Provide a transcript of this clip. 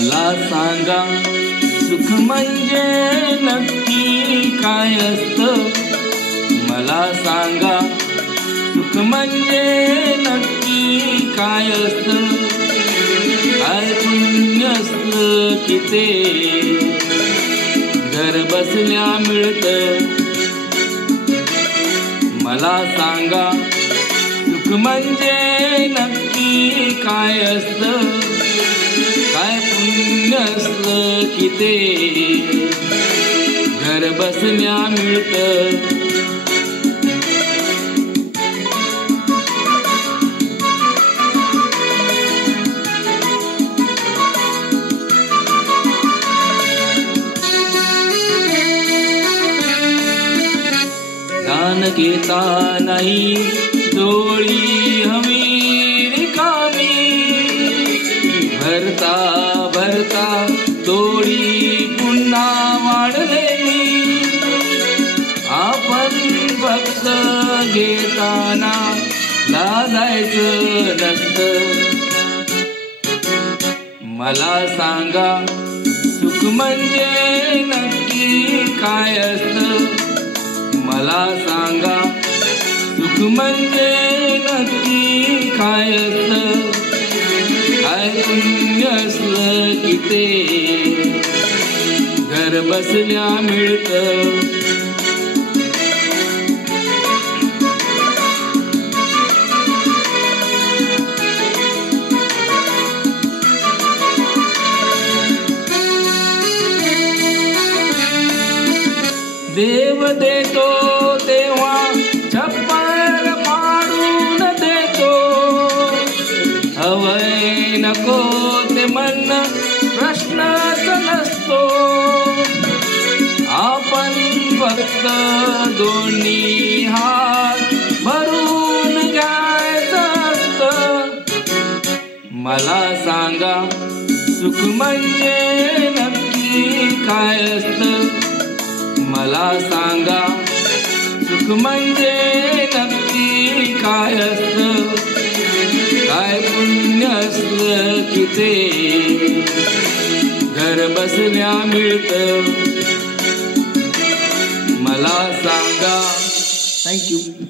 मला सांगा सुख म्हणजे नक्की काय असतं. मला सांगा सुख म्हणजे नक्की काय असतं. काय पुण्य असलं की ते घर बसल्या मिळतं. मला सांगा सुख म्हणजे नक्की काय असतं. काय पुण्य असलं की ते घर बसल्या मिळतं. दान घेता नाही डोळी हवी रिकामी. भरता भरता डोळी पुन्हा वाढलेली. आपण फक्त घेताना लाजायचं नसतं. मला सांगा सुख म्हणजे नक्की काय असतं. मला सांगा सुख म्हणजे नक्की काय असतं. काय पुण्य असलं की ते घर बसल्या मिळतं. देव देतो तेव्हा छप्पर पाडून देतो. हवय नको ते म्हणणं प्रश्नच नसतो. आपण फक्त दोन्ही हात भरून घ्यायचं असतं. मला सांगा सुख म्हणजे नक्की काय असतं. मला सांगा सुख म्हणजे नक्की काय असतं. काय पुण्य असलं की ते घर बसल्या मिळतं. मला सांगा. थँक्यू.